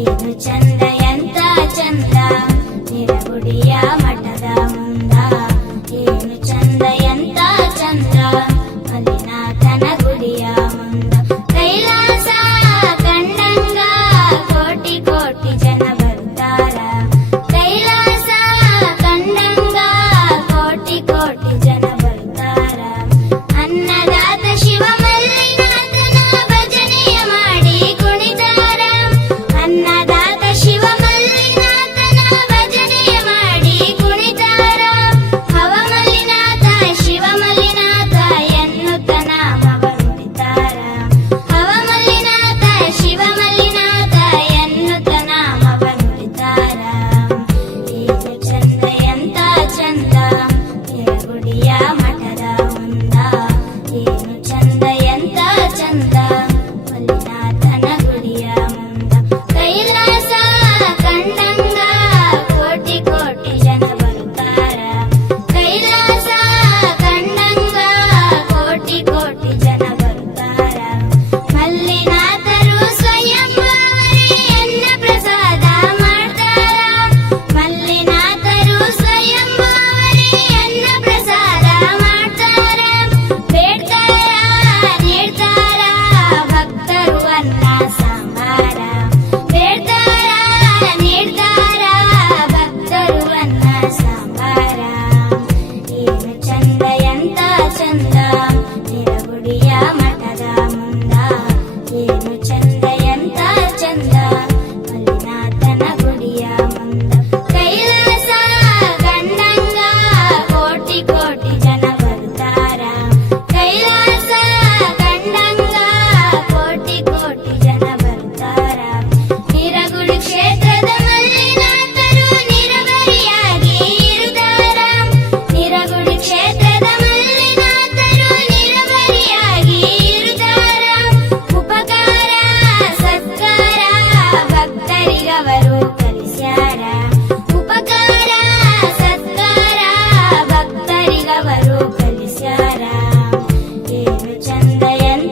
Mi luce.